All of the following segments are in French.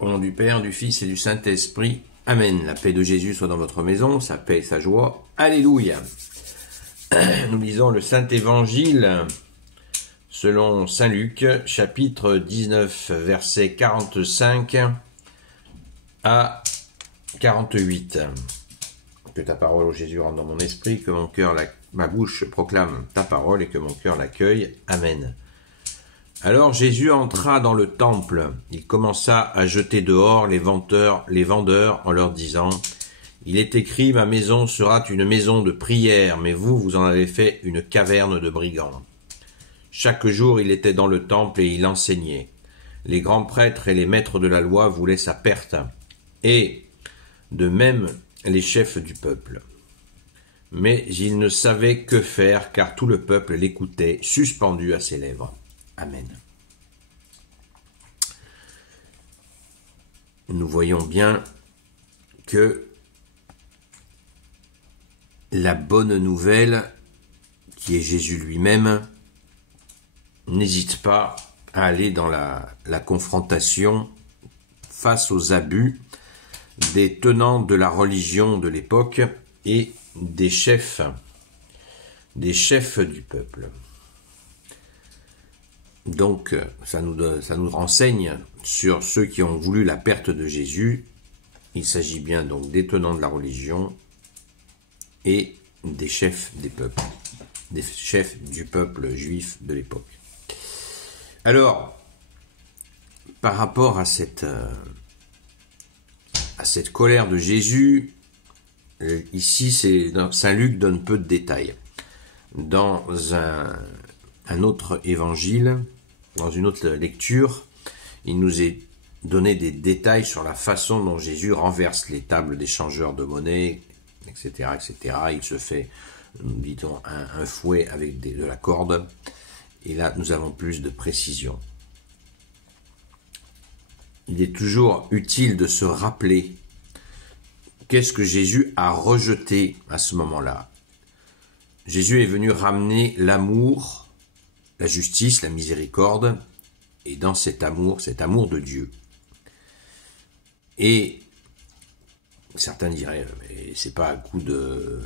Au nom du Père, du Fils et du Saint-Esprit. Amen. La paix de Jésus soit dans votre maison, sa paix et sa joie. Alléluia. Nous lisons le Saint-Évangile selon Saint Luc, chapitre 19, versets 45 à 48. Que ta parole, ô Jésus, rentre dans mon esprit, que mon cœur, ma bouche proclame ta parole et que mon cœur l'accueille. Amen. Alors Jésus entra dans le temple. Il commença à jeter dehors les vendeurs en leur disant « Il est écrit, ma maison sera une maison de prière, mais vous en avez fait une caverne de brigands. » Chaque jour il était dans le temple et il enseignait. Les grands prêtres et les maîtres de la loi voulaient sa perte, et de même les chefs du peuple. Mais ils ne savaient que faire, car tout le peuple l'écoutait, suspendu à ses lèvres. Amen. Nous voyons bien que la bonne nouvelle, qui est Jésus lui-même, n'hésite pas à aller dans la confrontation face aux abus des tenants de la religion de l'époque et des chefs du peuple. Donc, ça nous renseigne sur ceux qui ont voulu la perte de Jésus. Il s'agit bien donc des tenants de la religion et des chefs des peuples, des chefs du peuple juif de l'époque. Alors, par rapport à cette colère de Jésus, ici, Saint Luc donne peu de détails. Dans un autre évangile, dans une autre lecture, il nous est donné des détails sur la façon dont Jésus renverse les tables des changeurs de monnaie, etc., etc. Il se fait, dit-on, un fouet avec de la corde, et là nous avons plus de précision. Il est toujours utile de se rappeler qu'est-ce que Jésus a rejeté à ce moment-là. Jésus est venu ramener l'amour, la justice, la miséricorde, et dans cet amour de Dieu. Et certains diraient, mais c'est pas à coup de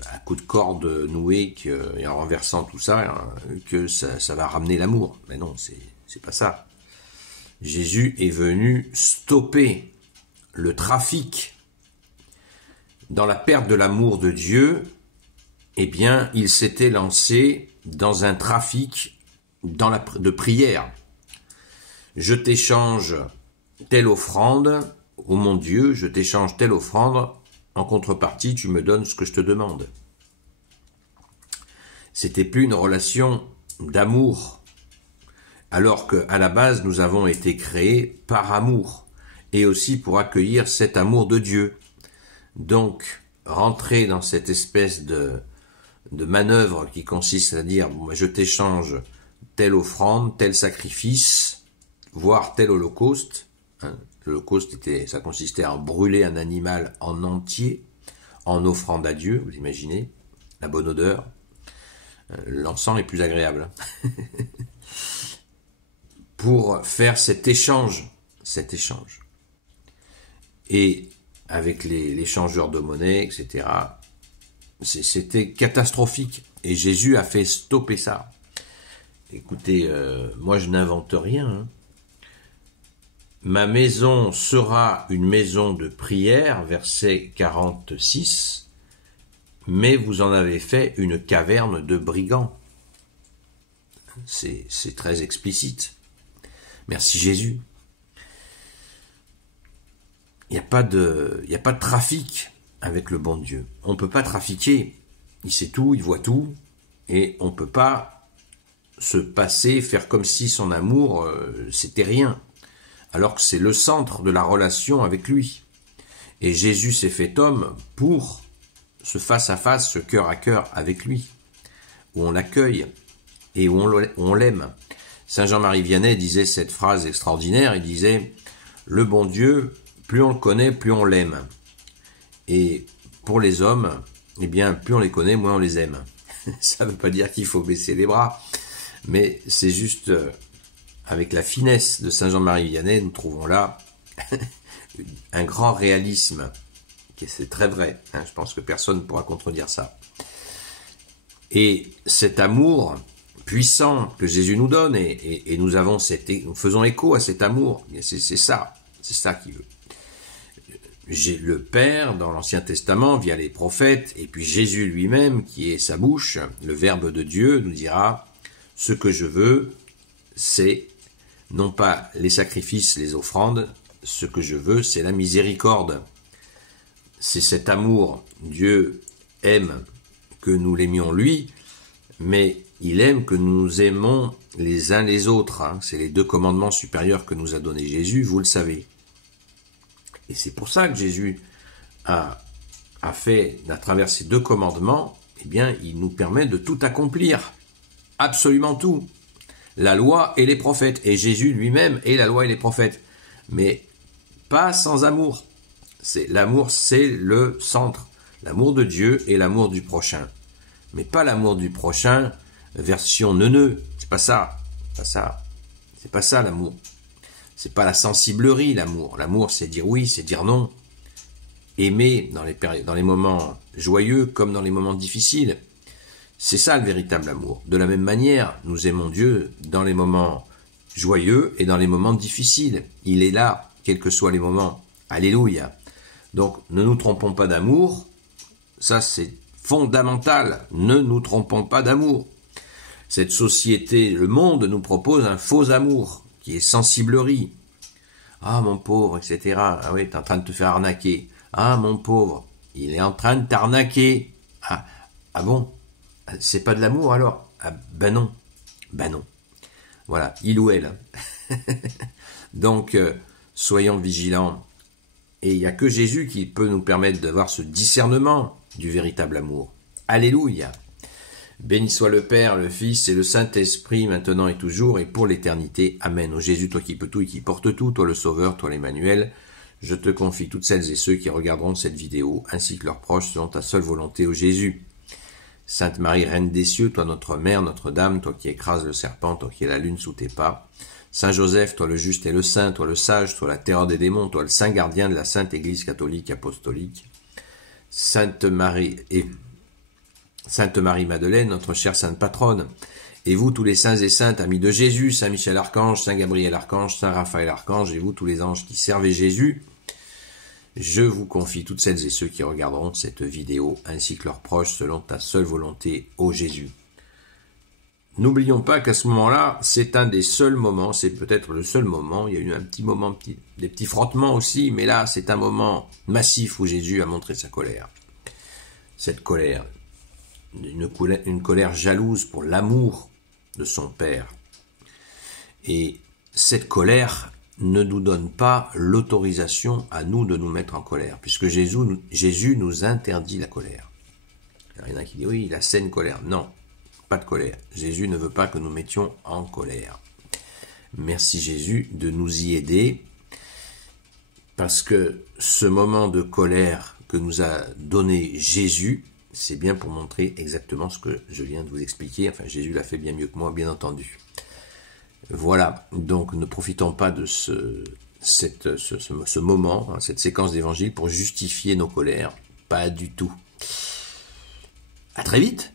corde nouée et en renversant tout ça, que ça va ramener l'amour. Mais non, c'est pas ça. Jésus est venu stopper le trafic dans la perte de l'amour de Dieu. Eh bien, il s'était lancé dans un trafic de prière. Je t'échange telle offrande, ô mon Dieu, je t'échange telle offrande, en contrepartie, tu me donnes ce que je te demande. C'était plus une relation d'amour, alors qu'à la base, nous avons été créés par amour, et aussi pour accueillir cet amour de Dieu. Donc, rentrer dans cette espèce de manœuvre qui consiste à dire, je t'échange telle offrande, tel sacrifice, voire tel holocauste. L'holocauste ça consistait à brûler un animal en entier, en offrande à Dieu, vous imaginez, la bonne odeur. L'encens est plus agréable. Pour faire cet échange. Et avec les changeurs de monnaie, etc., c'était catastrophique. Et Jésus a fait stopper ça. Écoutez, moi je n'invente rien. Ma maison sera une maison de prière, verset 46, mais vous en avez fait une caverne de brigands. C'est très explicite. Merci Jésus. Il n'y a pas de trafic avec le bon Dieu. On ne peut pas trafiquer. Il sait tout, il voit tout, et on ne peut pas se passer, faire comme si son amour, c'était rien, alors que c'est le centre de la relation avec lui. Et Jésus s'est fait homme pour ce face-à-face, ce cœur-à-cœur avec lui, où on l'accueille et où on l'aime. Saint Jean-Marie Vianney disait cette phrase extraordinaire, il disait « Le bon Dieu, plus on le connaît, plus on l'aime. Et pour les hommes, eh bien, plus on les connaît, moins on les aime. » Ça ne veut pas dire qu'il faut baisser les bras, mais c'est juste avec la finesse de Saint Jean-Marie Vianney, nous trouvons là un grand réalisme. C'est très vrai, hein, je pense que personne ne pourra contredire ça. Et cet amour puissant que Jésus nous donne, et nous faisons écho à cet amour, c'est ça qu'il veut. Le Père, dans l'Ancien Testament, via les prophètes, et puis Jésus lui-même, qui est sa bouche, le Verbe de Dieu, nous dira « Ce que je veux, c'est non pas les sacrifices, les offrandes, ce que je veux, c'est la miséricorde. » C'est cet amour. Dieu aime que nous l'aimions lui, mais il aime que nous aimons les uns les autres. Hein. C'est les 2 commandements supérieurs que nous a donné Jésus, vous le savez. Et c'est pour ça que Jésus a fait, à travers ces 2 commandements, eh bien, il nous permet de tout accomplir. Absolument tout. La loi et les prophètes. Et Jésus lui-même est la loi et les prophètes. Mais pas sans amour. L'amour, c'est le centre. L'amour de Dieu et l'amour du prochain. Mais pas l'amour du prochain, version neuneu. C'est pas ça. C'est pas ça l'amour. C'est pas la sensiblerie, l'amour. L'amour, c'est dire oui, c'est dire non. Aimer dans les moments joyeux comme dans les moments difficiles. C'est ça le véritable amour. De la même manière, nous aimons Dieu dans les moments joyeux et dans les moments difficiles. Il est là, quels que soient les moments. Alléluia. Donc, ne nous trompons pas d'amour. Ça, c'est fondamental. Ne nous trompons pas d'amour. Cette société, le monde, nous propose un faux amour, qui est sensiblerie. Ah, mon pauvre, etc. Ah oui, t'es en train de te faire arnaquer. Ah, mon pauvre, il est en train de t'arnaquer. Ah bon? C'est pas de l'amour, alors? Ah, ben non. Voilà, il ou elle. Donc, soyons vigilants. Et il n'y a que Jésus qui peut nous permettre d'avoir ce discernement du véritable amour. Alléluia. Béni soit le Père, le Fils et le Saint-Esprit, maintenant et toujours, et pour l'éternité. Amen. Ô Jésus, toi qui peux tout et qui portes tout, toi le Sauveur, toi l'Emmanuel, je te confie toutes celles et ceux qui regarderont cette vidéo, ainsi que leurs proches, selon ta seule volonté, ô Jésus. Sainte Marie, Reine des cieux, toi notre Mère, Notre-Dame, toi qui écrases le serpent, toi qui es la lune sous tes pas. Saint Joseph, toi le juste et le saint, toi le sage, toi la terreur des démons, toi le saint gardien de la Sainte Église catholique apostolique. Sainte Marie Madeleine, notre chère sainte patronne, et vous tous les saints et saintes, amis de Jésus, Saint Michel Archange, Saint Gabriel Archange, Saint Raphaël Archange, et vous tous les anges qui servez Jésus, je vous confie toutes celles et ceux qui regarderont cette vidéo, ainsi que leurs proches, selon ta seule volonté, ô Jésus. N'oublions pas qu'à ce moment-là, c'est un des seuls moments, c'est peut-être le seul moment, il y a eu un petit moment, des petits frottements aussi, mais là, c'est un moment massif où Jésus a montré sa colère. Cette colère, une colère jalouse pour l'amour de son Père. Et cette colère ne nous donne pas l'autorisation à nous de nous mettre en colère, puisque Jésus nous interdit la colère. Alors, il y en a qui disent, oui, la saine colère. Non, pas de colère. Jésus ne veut pas que nous mettions en colère. Merci Jésus de nous y aider, parce que ce moment de colère que nous a donné Jésus, c'est bien pour montrer exactement ce que je viens de vous expliquer. Enfin, Jésus l'a fait bien mieux que moi, bien entendu. Voilà, donc ne profitons pas de ce moment, cette séquence d'évangile pour justifier nos colères. Pas du tout. À très vite.